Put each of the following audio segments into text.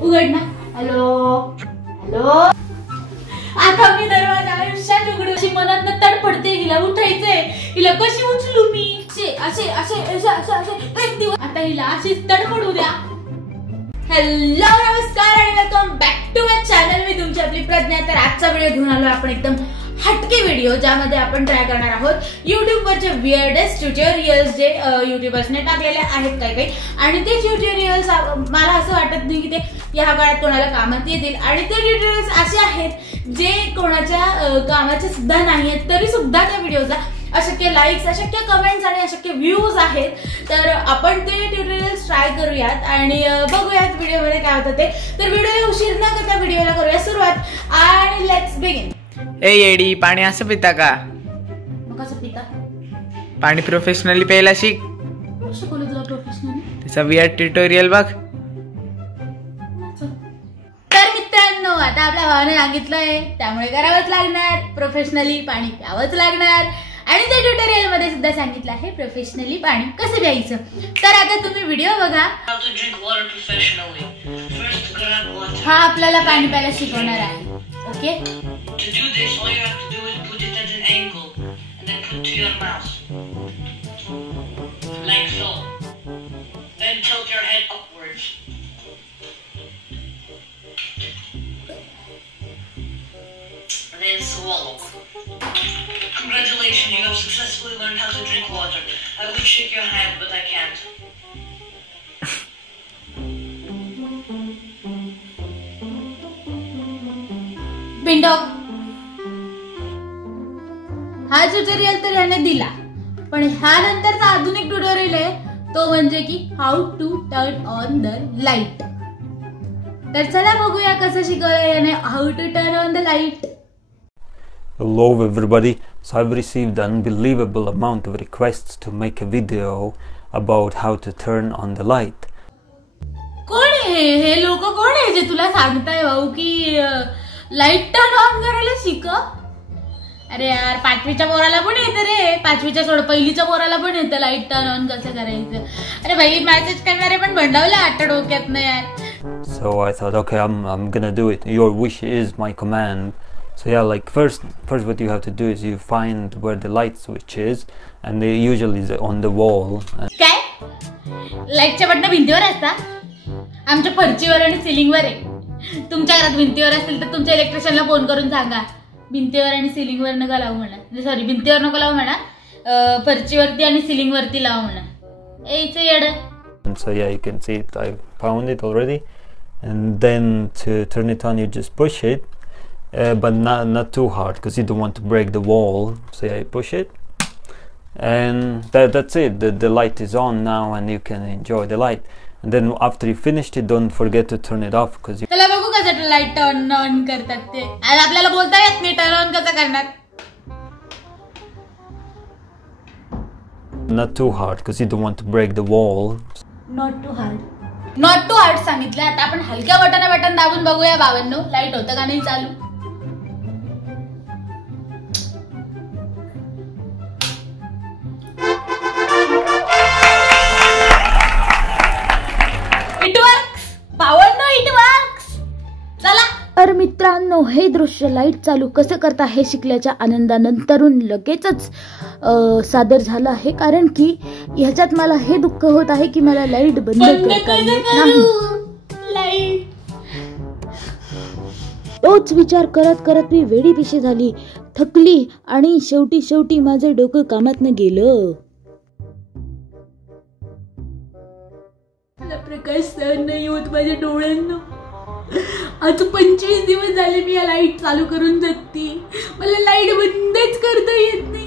उघड ना. Hello hello. आता मी दरवाजा आयुष्यात उघडू अशी मनात तडफडते. हिला उठायचंय, हिला कशी उचलू मी. असे असे असे असे एक दिवस आता हिला अशीच तडफडू द्या. हॅलो नमस्कार आणि welcome back to my channel. मी तुमची आपली प्रज्ञा. तर आजचा व्हिडिओ घेऊन आलो आपण एकदम हटके व्हिडिओ, ज्यामध्ये आपण ट्राय करणार आहोत YouTube वरचे वियर्डेस्ट ट्युटोरियल्स जे युट्यूबर्सने टाकलेले आहेत काही आणि ते ट्युटोरियल्स मला असं वाटत नाही की ते या काळात कोणाला कामात येतील. आणि ते ट्युटोरियल्स असे आहेत जे कोणाच्या कामाचे सुद्धा नाही आहेत, तरी सुद्धा त्या व्हिडिओचा अशक्य लाईक्स, अशक्य कमेंट्स आणि अशक्य व्ह्यूज आहेत. तर आपण ते ट्युटोरियल्स ट्राय करूयात आणि बघूयात व्हिडिओमध्ये काय होतं ते. तर व्हिडिओला उशीर न करता व्हिडिओला करूया सुरुवात आणि लेट्स बिगिन. ए येडी, पाणी असं पिता का? कसं पिता? पाणी प्रोफेशनली प्यायला शिक. शिकवलं तुला प्रोफेशनली? त्याचा वियर्ड ट्युटोरियल बघ. तर मित्रांनो, आता आपल्या भावाने सांगितलंय त्यामुळे करावंच लागणार. प्रोफेशनली पाणी प्यावंच लागणार आणि त्या ट्युटोरियल मध्ये सुद्धा सांगितलं आहे प्रोफेशनली पाणी कसं प्यायचं. तर आता तुम्ही व्हिडिओ बघा. हा आपल्याला पाणी प्यायला शिकवणार आहे. Okay. To do this, all you have to do is put it at an angle and then put to your mouth. Like so. Then tilt your head upwards. And then swallow. Congratulations, you have successfully learned how to drink water. I would shake your hand, but I can't. पिंडॉक. हा tutorial तर याने दिला, पण ह्या नंतरचा आधुनिक tutorial आहे तो म्हणजे की how to turn on the light. तर चला बघूया कसं शिकवलंय याने how to turn on the light. Hello everybody, so I've received an unbelievable amount of requests to make a video about how to turn on the light. कोण आहे हे लोक? कोण आहे जे तुला सांगताय भाऊ की लाईट टर्न ऑन करायला शिक? अरे यार, पाचवीच्या पोराला पण येतं रे. पाचवीच्या सोड पहिलीच्या पोराला पण येतं लाईट टर्न ऑन कसं करायचं. अरे भाई, मॅसेज करणारे पण भंडावले आठ डोक्यात ना यार. So I thought, okay, I'm gonna do it. Your wish is my command. So yeah, like first what you have to do is you find where the light switch is, and they usually is on the wall. काय? लाईटच्या button भिंतीवर असतात? आमच्या फरचीवर आणि सिलिंगवर आहे. तुमच्या घरात भिंतीवर असतील तर तुमच्या इलेक्ट्रिशियनला फोन करून सांगा भिंतीवर आणि सिलिंगवर नका लावू म्हणा. सॉरी, भिंतीवर नको लावू म्हणा, फरचीवरती आणि सिलिंग वरती लावू म्हणा. यायचं येड. So yeah, you can see it. I found it already, and then to turn it on, you just push it, but not too hard because you don't want to break the wall. So yeah, you push it, and that's it. The light is on now, and you can enjoy the light. And then after you finished it, don't forget to turn it off because चला बघू कसं light turn on करतात ते. आज आपल्याला बोलता येत नाही टर्न ऑन कसं करणार. not too hard because you don't want to break the wall. Not too hard. Not too hard सांगितलं. आता आपण हलक्या बटन दाबून बघूया बाबांनो लाईट होतं का नाही चालू. तर मित्रांनो, हे दृश्य लाईट चालू कसं करता हे शिकल्याच्या आनंदानंतरून लगेचच सादर झालं आहे, कारण की ह्याच्यात मला हे दुःख होत आहे की मला लाईट बंद करता येत नाही. तोच विचार करत करत मी वेडी पिशी झाली, थकली आणि शेवटी माझं डोकं कामात न गेलं. मला प्रकाश सहन नाही होत माझ्या डोळ्यांना. आज 25 दिवस झाले मी या लाईट चालू करून जगती. मला लाईट बंदच करता येत नाही.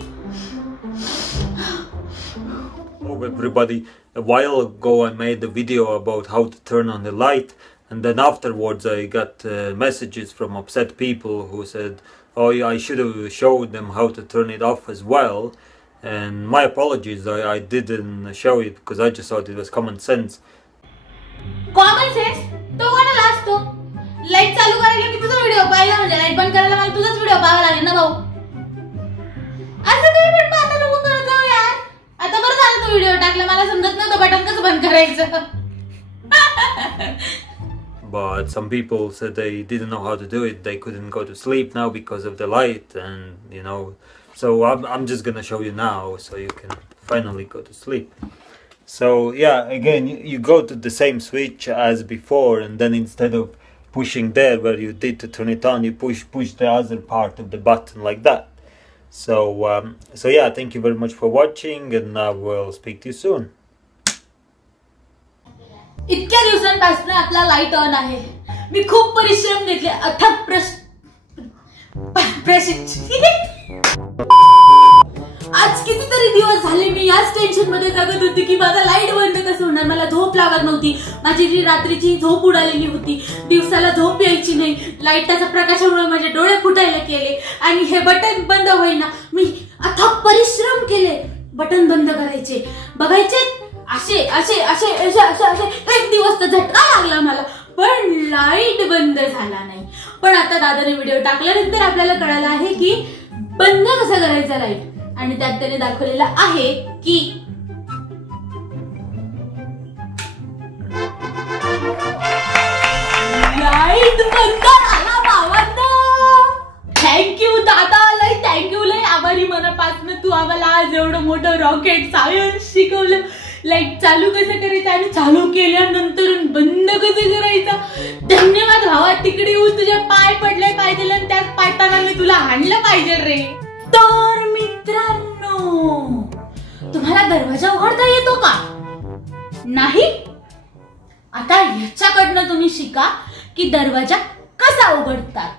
Hello everybody, a while ago I made a video about how to turn on the light, and then afterwards I got messages from upset people who said, oh yeah, I should have showed them how to turn it off as well, and my apologies, I didn't show it because I just thought it was common sense. Common sense तो कोणाला असतो? Light चालू करायला मी तुझा video पाहिला म्हणजे light बंद करायला मला तुझाच व्हिडिओ पाहावा लागेल ना भाऊ. असं काही पण आता नको करत जाऊ यार. आता बरं झालं तो व्हिडिओ टाकला, मला समजत नव्हतं बटन कसं बंद करायचं. But some people said they didn't know how to do it. They couldn't go to sleep now because of the light, and you know. So I'm just gonna show you now, so you can finally go to sleep. So yeah, again, you go to the same switch as before, and then instead of pushing there where you did to turn it on, you push the other part of the button like that. So so yeah, thank you very much for watching, and I will speak to you soon. इतक्या दिवसांपासून आपला light on आहे. मी खूप परिश्रम घेतले, अथक आज कितीतरी दिवस झाले मी याच टेन्शन मध्ये जगत होती की माझा लाईट बंद कसं होणार. मला झोप लागत नव्हती. माझी जी रात्रीची झोप उडालेली होती, दिवसाला झोप यायची नाही. लाईटाच्या प्रकाशामुळे माझे डोळे फुटायला केले आणि हे बटन बंद होईना. मी अथक परिश्रम केले बटन बंद करायचे, बघायचे असे असे असे असे असे असे. एक दिवस तर झटका लागला मला, पण लाईट बंद झाला नाही. पण आता दादाने व्हिडिओ टाकल्यानंतर आपल्याला कळालं आहे की बंद कसं करायचं लाईट, आणि त्यात त्याने दाखवलेलं आहे की लाईट बंद झाला भावांनो. थँक्यू दादा, लय थँक्यू, लय आभारी मनापासून. तू आम्हाला आज एवढं मोठं रॉकेट सायन्स शिकवलं. लाईट चालू कसं करायचं आणि चालू केल्यानंतर बंद कसं करायचं. धन्यवाद भावा. तिकडे येऊन तुझ्या पाय पडले पाहिजे आणि त्याच पायताना मी तुला हाणलं पाहिजे रे. तर मित्रांनो, तुम्हाला दरवाजा उघडता येतो का? नाही? आता ह्याच्याकडनं तुम्ही शिका की दरवाजा कसा उघडतात.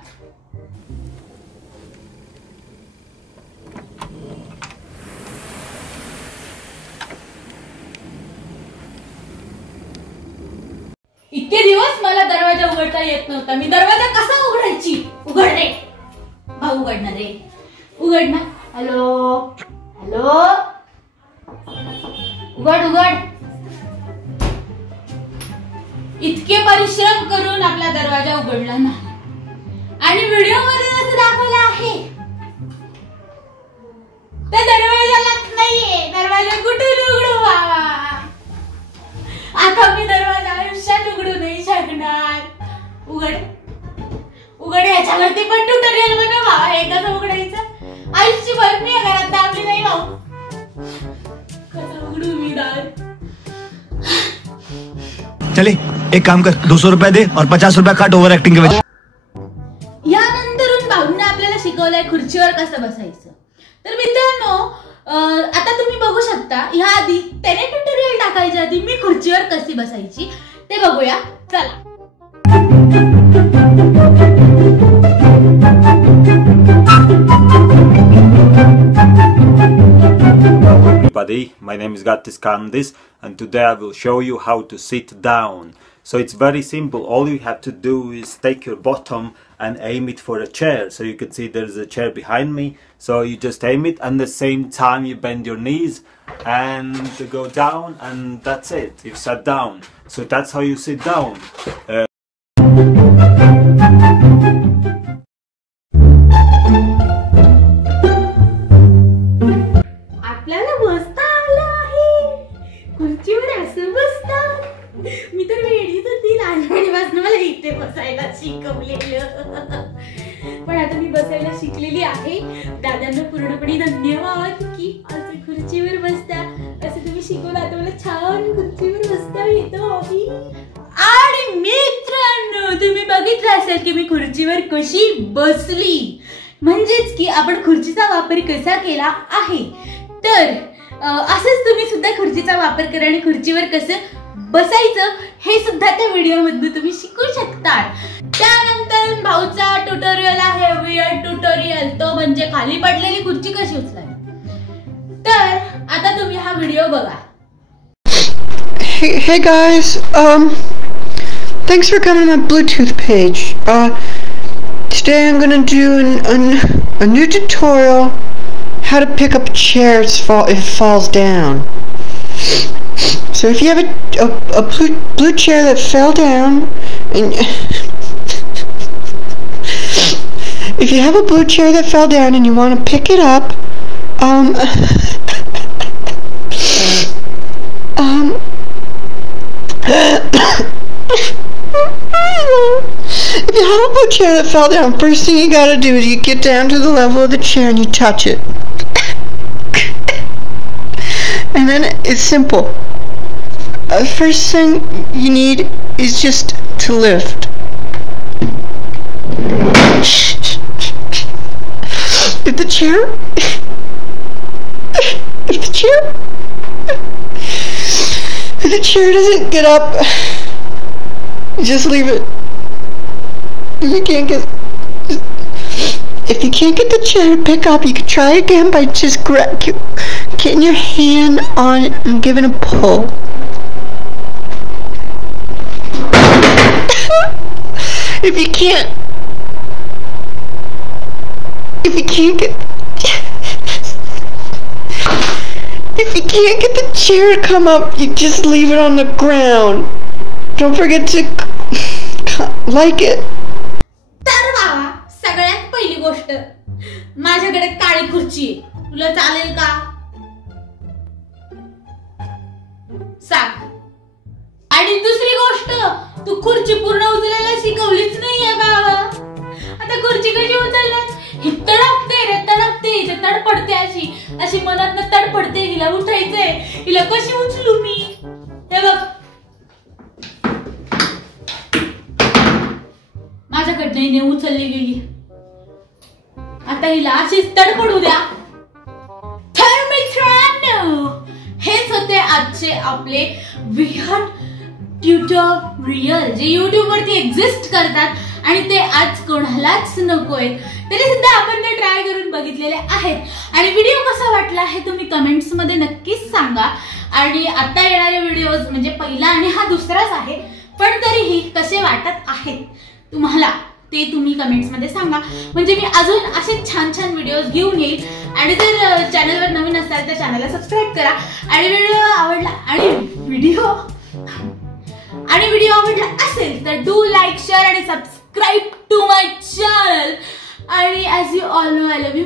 इतके दिवस मला दरवाजा उघडता येत नव्हता. मी दरवाजा कसा उघडायची? उघड रे भाऊ, उघडणार रे, उघड ना. हॅलो हॅलो, उघड उघड. इतके परिश्रम करून आपला दरवाजा उघडला नाही, आणि व्हिडिओ मध्ये असं दाखवलं आहे त्या दरवाजालाच नाहीये. दरवाजा कुठून उघडू बाबा? आता मी दरवाजा आयुष्यात उघडू नाही शकणार. उघड उघड. याच्यावरती पण ट्युटोरियल बनव भावा, हे कसं उघडायचं. आयुष्यभर मी घरात दाबली नाही भाऊ. कसं उघडू मी दार? चले एक काम कर, 200 रुपये दे और 50 रुपये काट ओव्हर ऍक्टिंग के वजह. यानंतरून भाऊंनी आपल्याला शिकवलंय खुर्चीवर कसं बसायचं. तर मित्रांनो, आता तुम्ही बघू शकता, ह्या आधी त्याने ट्युटोरियल टाकायच्या आधी मी खुर्चीवर कशी बसायची ते बघूया. चला. Everybody, my name is Gattis Kandis, and today I will show you how to sit down. So it's very simple. All you have to do is take your bottom and aim it for a chair. So you can see there's a chair behind me. So you just aim it, and at the same time you bend your knees and go down, and that's it. You've sat down. So that's how you sit down. आपल्याला बसता आलं आहे. खुर्चीवर असं बसतात. मी तर वेळीच होती, लहानपणीपासून मला इथे बसायला शिकवलेलं. पण आता मी बसायला शिकलेली आहे. दादांना पूर्णपणे धन्यवाद की असं खुर्चीवर बसता. असं तुम्ही शिकवलं, आता मला छान खुर्चीवर बसता येतं. आणि मित्रांनो, तुम्ही बघितलं असेल की मी खुर्चीवर कशी बसली, म्हणजेच की आपण खुर्चीचा वापर कसा केला आहे. तर असंच तुम्ही सुद्धा खुर्चीचा वापर करा आणि खुर्चीवर कसं बसायचं हे सुद्धा त्या व्हिडिओ मधून तुम्ही शिकू शकता. त्यानंतर भाऊचा ट्युटोरियल आहे, वियर्ड ट्युटोरियल, तो म्हणजे खाली पडलेली खुर्ची कशी उचलायची. तर आता तुम्ही हा व्हिडिओ बघा. Hey guys, thanks for coming to my Bluetooth page. Today I'm gonna do a new tutorial how to pick up a chair if it falls down. So if you have a blue chair that fell down, and if you have a blue chair that fell down and you want to pick it up, If you have a blue chair that fell down, first thing you gotta do is you get down to the level of the chair and you touch it. And then it's simple. The first thing you need is just to lift. If the chair doesn't get up, just leave it. If you can't get the chair to pick up, you can try again by just getting your hand on it and giving a pull. If you can't get the chair to come up, you just leave it on the ground. Don't forget to like it. तर बाबा, सगळ्यात पहिली गोष्ट, माझ्याकडे काळी खुर्ची आहे. तुला चालेल का? सांग. आणि दुसरी गोष्ट, तू खुर्ची पूर्ण उचलायला शिकवलीच नाहीये बाबा. आता खुर्ची कशी उचलणार? ही तडपते रे, तडपते, इथे तडपडते, अशी मनातनं तडपडते. हिला उठायचंय, हिला कशी उचलू मी? हे बघ, माझ्याकडनं हिने उचलली गेली. आता हिला अशीच तडपडू द्या. तर मित्रांनो, हेच होते आजचे आपले विहट ट्युटोरियल, जे YouTube वरती एक्झिस्ट करतात आणि ते आज कोणालाच नकोय, तरी सुद्धा आपण ते ट्राय करून बघितलेले आहेत. आणि व्हिडिओ कसा वाटला हे तुम्ही कमेंट्स मध्ये नक्कीच सांगा. आणि आता येणारे व्हिडिओज म्हणजे पहिला आणि हा दुसराच आहे, पण तरीही कसे वाटत आहेत तुम्हाला ते तुम्ही कमेंट्स मध्ये सांगा. म्हणजे मी अजून असे छान छान व्हिडिओज घेऊन येईल. आणि जर चॅनलवर नवीन असाल तर चॅनलला सबस्क्राईब करा. आणि व्हिडिओ आवडला असेल तर डू लाईक, शेअर आणि सबस्क्राईब टू माय चॅनल. आणि as you all know, I love you.